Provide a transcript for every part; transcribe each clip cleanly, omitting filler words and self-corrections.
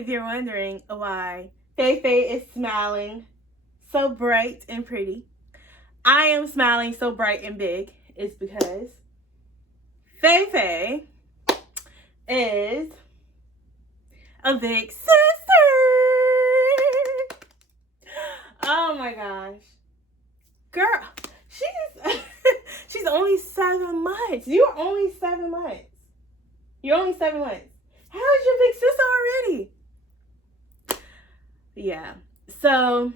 if you're wondering why Faye is smiling so bright and pretty, I am smiling so bright and big, it's because Faye is a big sister. Oh my gosh. Girl, she's only 7 months. You're only 7 months. You're only 7 months. How is your big sister already? Yeah. So,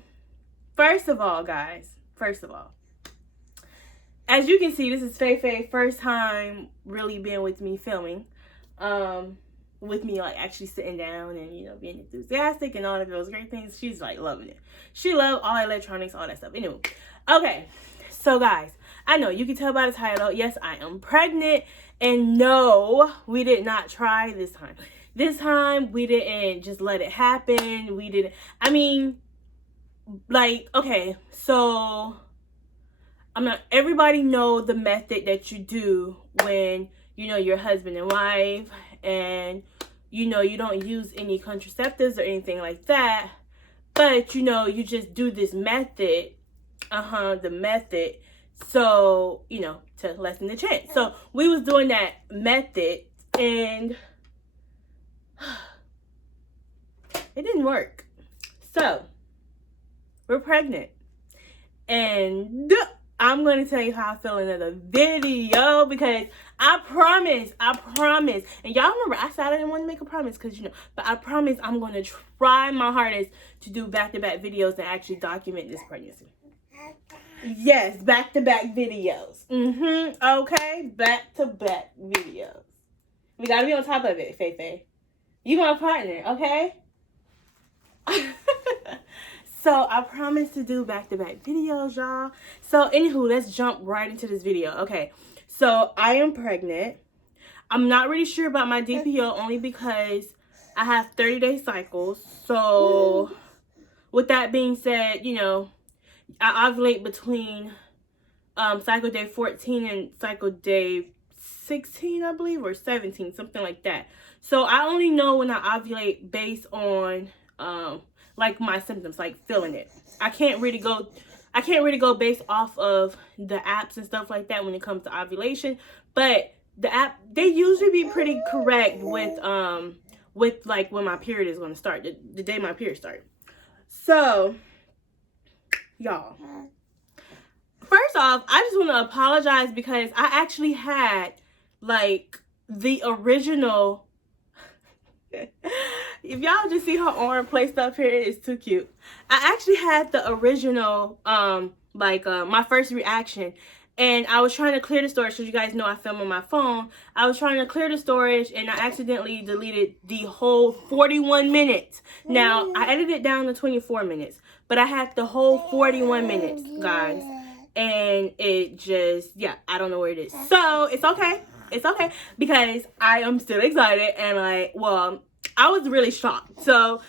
first of all, guys, as you can see, this is Faye first time really being with me filming. With me like actually sitting down and, you know, being enthusiastic and all of those great things. She's like loving it. She loves all electronics, all that stuff. Anyway, okay. So guys, I know you can tell by the title, yes, I am pregnant. And no, we did not try this time. This time, we didn't just let it happen. We didn't, I mean, like, okay, so everybody know the method that you do when, you know, you're husband and wife and, you know, you don't use any contraceptives or anything like that. But, you know, you just do this method, the method, so, you know, to lessen the chance. So we was doing that method and it didn't work. So we're pregnant. And I'm going to tell you how I feel in another video because I promise. And y'all remember, I said I didn't want to make a promise because, you know, but I promise I'm going to try my hardest to do back-to-back videos and actually document this pregnancy. Yes, back-to-back videos. Okay, back-to-back videos. We got to be on top of it, Faye. You my partner, okay? So I promise to do back-to-back videos, y'all. So anywho, let's jump right into this video. Okay, so I am pregnant. I'm not really sure about my DPO only because I have 30-day cycles. So with that being said, you know, I ovulate between cycle day 14 and cycle day 16, I believe, or 17, something like that. So I only know when I ovulate based on like my symptoms, like feeling it. I can't really go based off of the apps and stuff like that when it comes to ovulation. But the app, they usually be pretty correct with like when my period is going to start, the day my period started. So y'all, first off, I just want to apologize because I actually had like the original. If y'all just see her arm placed up here, it is too cute. I actually had the original, my first reaction. And I was trying to clear the storage, because you guys know I film on my phone. I was trying to clear the storage, and I accidentally deleted the whole 41 minutes. Now, I edited it down to 24 minutes. But I had the whole 41 minutes, guys. And it just, yeah, I don't know where it is. So, it's okay. It's okay. Because I am still excited. And I was really shocked. So,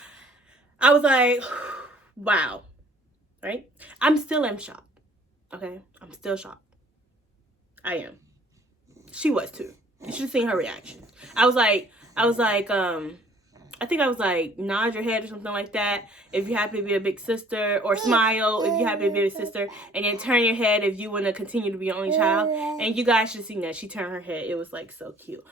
I was like, wow. Right? I'm still in shock. Okay? I'm still shocked. I am. She was too. You should have seen her reaction. I think I was like, nod your head or something like that if you happen to be a big sister, or smile if you happen to be a big sister, and then turn your head if you want to continue to be your only child. And you guys should have seen that. She turned her head. It was like so cute.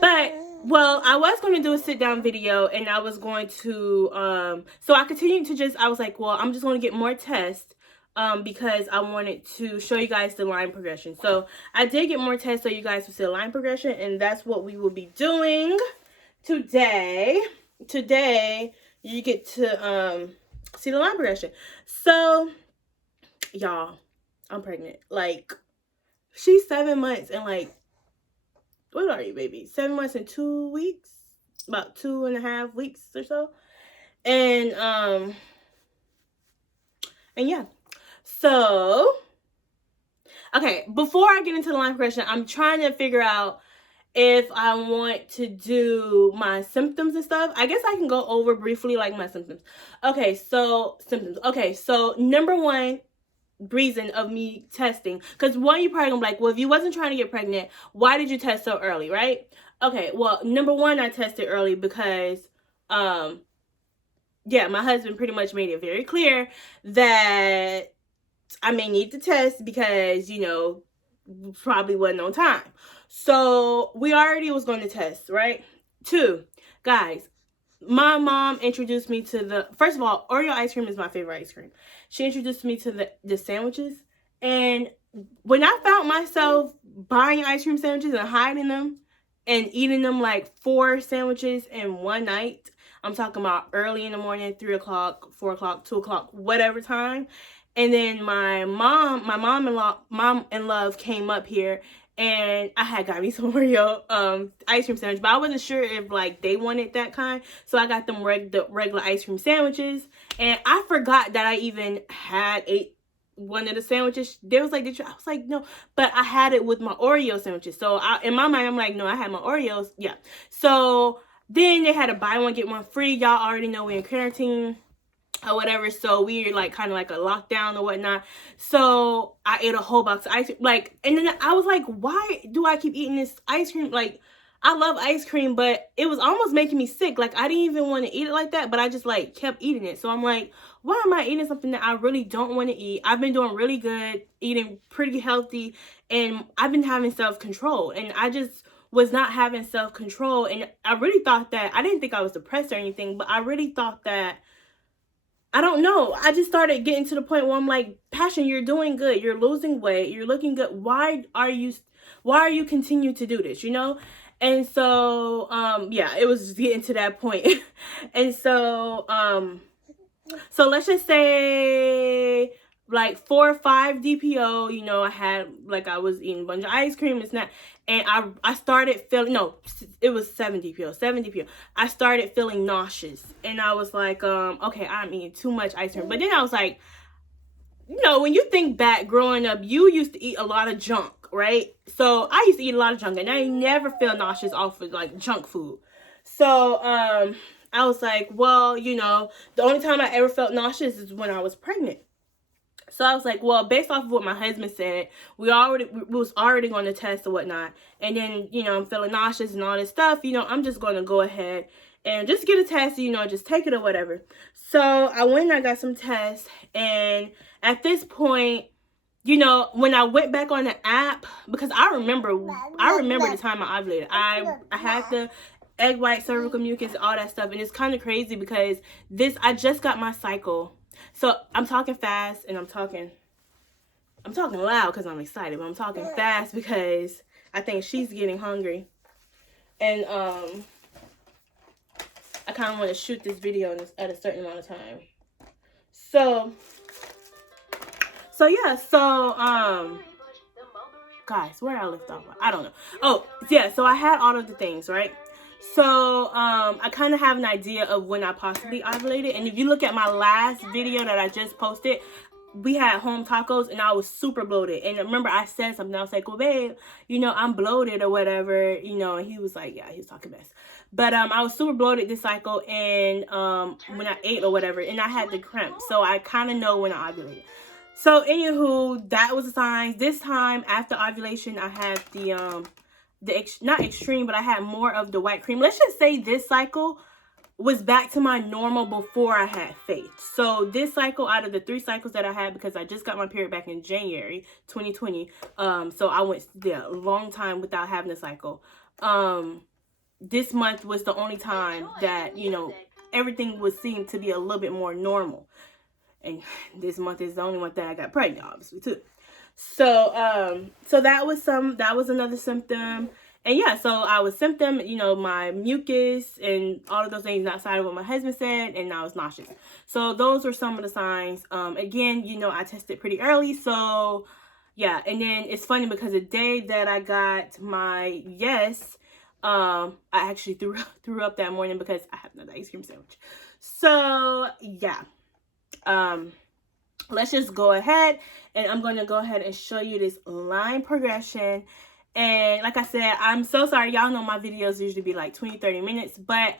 But, well, I was going to do a sit down video, and I was going to, so I continued to I was like, well, I'm just going to get more tests. Because I wanted to show you guys the line progression. So I did get more tests so you guys will see the line progression, and that's what we will be doing today. Today you get to see the line progression. So y'all, I'm pregnant. Like, she's 7 months and like, what are you, baby? 7 months and 2 weeks, about 2.5 weeks or so. And yeah. So, okay, before I get into the line progression, I'm trying to figure out if I want to do my symptoms and stuff. I guess I can go over briefly, like, my symptoms. Okay, so, symptoms. Okay, so, number one reason of me testing, because one, you're probably gonna be like, well, if you wasn't trying to get pregnant, why did you test so early, right? Okay, well, number one, I tested early because, yeah, my husband pretty much made it very clear that I may need to test because, you know, probably wasn't on time. So we already was going to test, right? 2, guys, my mom introduced me to the, first of all, Oreo ice cream is my favorite ice cream. She introduced me to the sandwiches. And when I found myself buying ice cream sandwiches and hiding them and eating them like 4 sandwiches in one night, I'm talking about early in the morning, 3 o'clock, 4 o'clock, 2 o'clock, whatever time. And then my mom in love came up here, and I had got me some Oreo ice cream sandwich, but I wasn't sure if like they wanted that kind, so I got them the regular ice cream sandwiches, and I forgot that I even had ate one of the sandwiches. They was like, I was like, no, but I had it with my Oreo sandwiches. So in my mind, I'm like, no, I had my Oreos, yeah. So then they had a buy one get one free. Y'all already know we're in quarantine or whatever, so we're like kind of like a lockdown or whatnot. So I ate a whole box of ice cream, like, and then I was like, why do I keep eating this ice cream? Like, I love ice cream, but it was almost making me sick. Like, I didn't even want to eat it like that, but I just like kept eating it. So I'm like, why am I eating something that I really don't want to eat? I've been doing really good, eating pretty healthy, and I've been having self-control, and I just was not having self-control. And I really thought that, I didn't think I was depressed or anything, but I really thought that, I don't know, I just started getting to the point where I'm like, Passion, you're doing good, you're losing weight, you're looking good, why are you continue to do this, you know? And so yeah, it was just getting to that point. And so so let's just say like 4 or 5 DPO, you know, I had, like, I was eating a bunch of ice cream and snack, and I started feeling, no, it was 7 DPO. I started feeling nauseous, and I was like, okay, I'm eating too much ice cream. But then I was like, you know, when you think back growing up, you used to eat a lot of junk, right? So I used to eat a lot of junk, and I never feel nauseous off of like junk food. So I was like, well, you know, the only time I ever felt nauseous is when I was pregnant. So I was like, well, based off of what my husband said, we was already going to test or whatnot. And then, you know, I'm feeling nauseous and all this stuff. You know, I'm just going to go ahead and just get a test, you know, just take it or whatever. So I went and I got some tests. And at this point, you know, when I went back on the app, because I remember the time I ovulated. I had the egg white, cervical mucus, all that stuff. And it's kind of crazy because I just got my cycle. So I'm talking fast, and I'm talking loud because I'm excited, but I'm talking fast because I think she's getting hungry. And I kind of want to shoot this video at a certain amount of time. So yeah, so guys, where I left off, I don't know. Oh yeah, so I had all of the things, right? So I kind of have an idea of when I possibly ovulated. And if you look at my last video that I just posted, we had home tacos, and I was super bloated. And remember, I said something. I was like, well, babe, you know, I'm bloated or whatever, you know. And he was like, yeah, he was talking mess. But I was super bloated this cycle, and when I ate or whatever, and I had the cramp. So I kind of know when I ovulated. So anywho, that was the signs. This time after ovulation, I had the not extreme, but I had more of the white cream. Let's just say this cycle was back to my normal before I had faith. So this cycle, out of the 3 cycles that I had, because I just got my period back in January 2020, so I went a long time without having a cycle. This month was the only time that, you know, everything would seem to be a little bit more normal. And this month is the only month that I got pregnant, obviously, too. So so that was another symptom. And yeah, so I was symptom, you know, my mucus and all of those things outside of what my husband said, and I was nauseous. So those were some of the signs. Again, you know, I tested pretty early, so yeah. And then it's funny because the day that I got my yes, I actually threw up that morning because I had another ice cream sandwich. So yeah. Let's just go ahead, and I'm going to go ahead and show you this line progression. And like I said, I'm so sorry. Y'all know my videos usually be like 20-30 minutes, but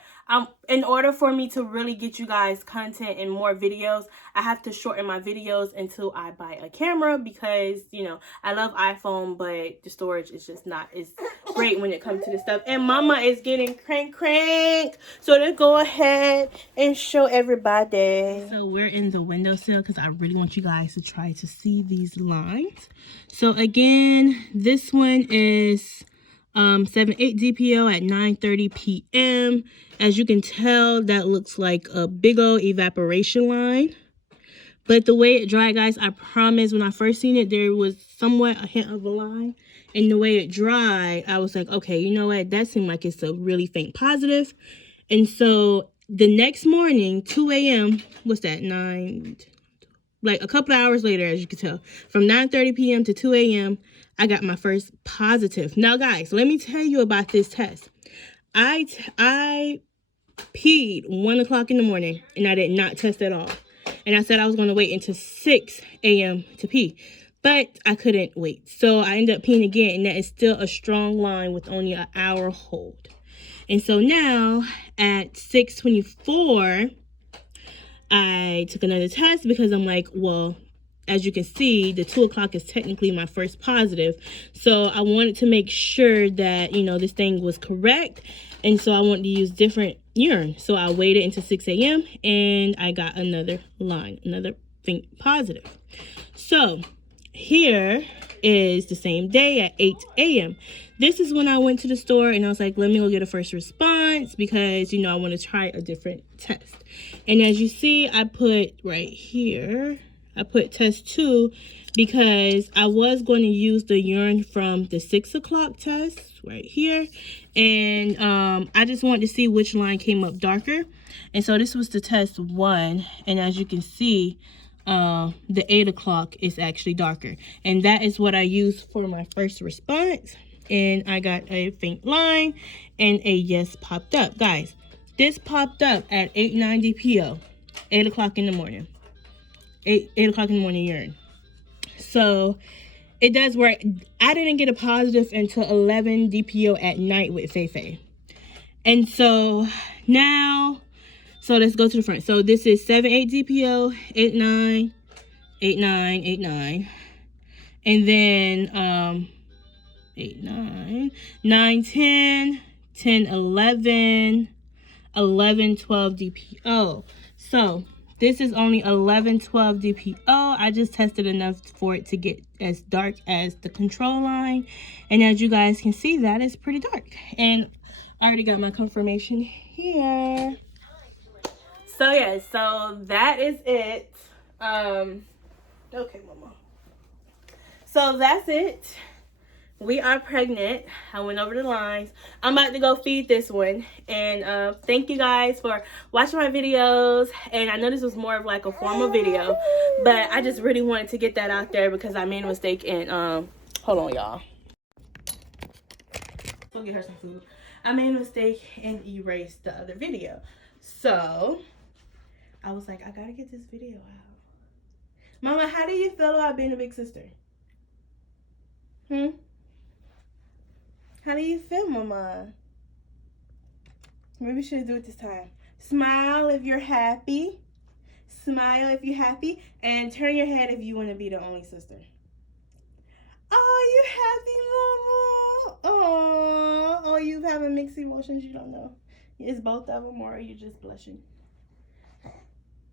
in order for me to really get you guys content and more videos, I have to shorten my videos until I buy a camera, because, you know, I love iPhone, but the storage is just not as great when it comes to this stuff. And Mama is getting crank. So let's go ahead and show everybody. So we're in the windowsill because I really want you guys to try to see these lines. So again, this one is 7/8 DPO at 9:30 p.m. As you can tell, that looks like a big old evaporation line. But the way it dried, guys, I promise when I first seen it, there was somewhat a hint of a line. And the way it dried, I was like, okay, you know what? That seemed like it's a really faint positive. And so the next morning, 2 a.m., what's that, 9, like a couple of hours later, as you can tell, from 9:30 p.m. to 2 a.m., I got my first positive. Now, guys, let me tell you about this test. I peed 1 o'clock in the morning, and I did not test at all. And I said I was going to wait until 6 a.m. to pee. But I couldn't wait. So I ended up peeing again. And that is still a strong line with only an hour hold. And so now at 6:24, I took another test because I'm like, well, as you can see, the 2 o'clock is technically my first positive. So I wanted to make sure that, you know, this thing was correct. And so I wanted to use different urine. So I waited until 6 a.m. and I got another line, another faint positive. So here is the same day at 8 a.m. This is when I went to the store and I was like, let me go get a first response because, you know, I want to try a different test. And as you see, I put right here, I put test 2 because I was going to use the urine from the 6 o'clock test right here. And I just wanted to see which line came up darker. And so this was the test 1. And as you can see, the 8 o'clock is actually darker. And that is what I used for my first response. And I got a faint line and a yes popped up. Guys, this popped up at 8:09 DPO, 8 o'clock in the morning. 8 o'clock in the morning urine. So it does work. I didn't get a positive until 11 DPO at night with Feifei. And so now, so let's go to the front. So this is 7/8 DPO, 8/9, 8/9, 8/9. And then 8/9, 9/10, 10/11, 11/12 DPO. So this is only 11/12 DPO. I just tested enough for it to get as dark as the control line. And as you guys can see, that is pretty dark. And I already got my confirmation here. So yeah, so that is it. Okay, Mama. So that's it. We are pregnant. I went over the lines. I'm about to go feed this one. And thank you guys for watching my videos. And I know this was more of like a formal video, but I just really wanted to get that out there because I made a mistake and hold on, y'all. Go get her some food. I made a mistake and erased the other video. So I was like, I gotta get this video out. Mama, how do you feel about being a big sister? How do you feel, Mama? Maybe we should do it this time. Smile if you're happy. Smile if you're happy. And turn your head if you want to be the only sister. Oh, you happy, Mama? Oh, you having mixed emotions? You don't know. Is both of them or are you just blushing?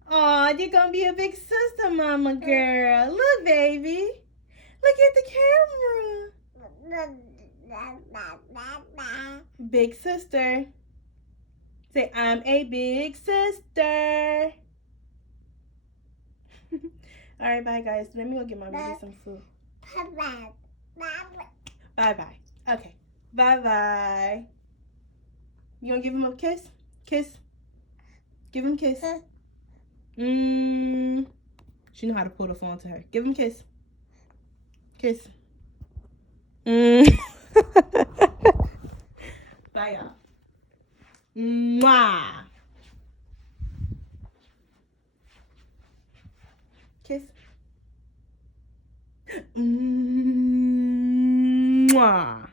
Oh, you're going to be a big sister, Mama girl. Look, baby. Look at the camera. Big sister. Say, I'm a big sister. All right, bye, guys. Let me go get my baby some food. Bye-bye. Okay. Bye-bye. You gonna give him a kiss? Kiss. Give him a kiss. She know how to pull the phone to her. Give him a kiss. Kiss. Bye, y'all. Mwah. Kiss. Mwah.